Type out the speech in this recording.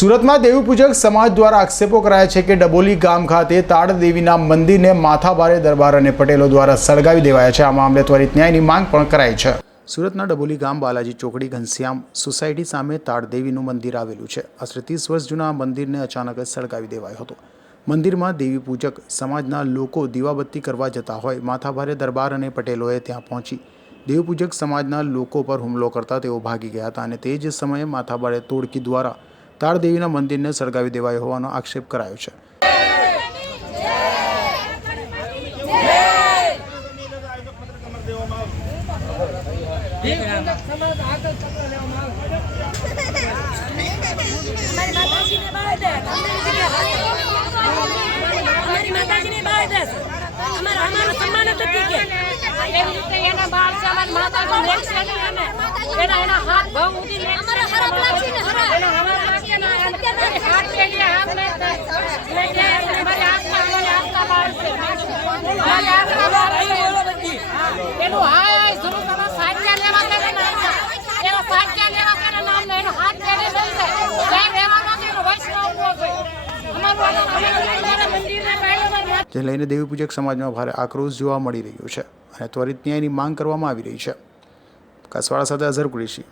સુરતમાં દેવીપૂજક સમાજ દ્વારા આક્ષેપો કરાયા છે કે ડબોલી ગામ ખાતે તાડ દેવીના મંદિરને માથાભારે દરબાર અને પટેલો દ્વારા સળગાવી દેવાયા છે. આ મામલે ત્વરિત ન્યાયની માંગ પણ કરાઈ છે. સુરતના ડબોલી ગામ બાલાજી ચોકડી ઘનશ્યામ સોસાયટી સામે તાડ દેવીનું મંદિર આવેલું છે. આશરે ત્રીસ વર્ષ જૂના આ મંદિરને અચાનક જ સળગાવી દેવાયો હતો. મંદિરમાં દેવી પૂજક સમાજના લોકો દીવાબત્તી કરવા જતા હોય, માથાભારે દરબાર અને પટેલોએ ત્યાં પહોંચી. દેવપૂજક સમાજના લોકો પર હુમલો કરતા તેઓ ભાગી ગયા હતા અને તે જ સમયે માથાભારે તોડકી દ્વારા તાળદેવીના મંદિરને સળગાવી દેવાયો હોવાનો આક્ષેપ કરાયો છે. અમારી જે લઈને દેવીપૂજક સમાજમાં ભારે આક્રોશ જોવા મળી રહ્યો છે અને ત્વરિત ન્યાયની માંગ કરવામાં આવી રહી છે. કસવાળા સાથે અઝર કુરેશી.